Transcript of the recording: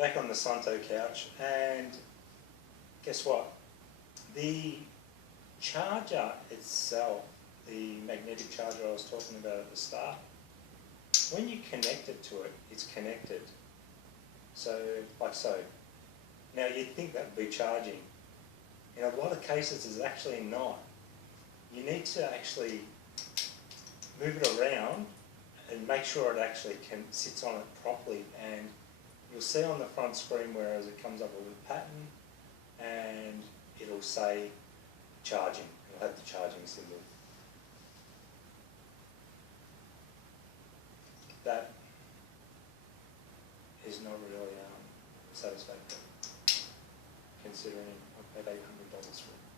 back on the Suunto couch, and guess what? The charger itself, the magnetic charger I was talking about at the start, when you connect it to it, it's connected. So, like so. Now you'd think that would be charging. In a lot of cases it's actually not. You need to actually move it around and make sure it actually sits on it properly, and you'll see on the front screen whereas it comes up with a pattern and it'll say charging. It'll have the charging symbol. That is not really satisfactory, considering I paid $800 for it.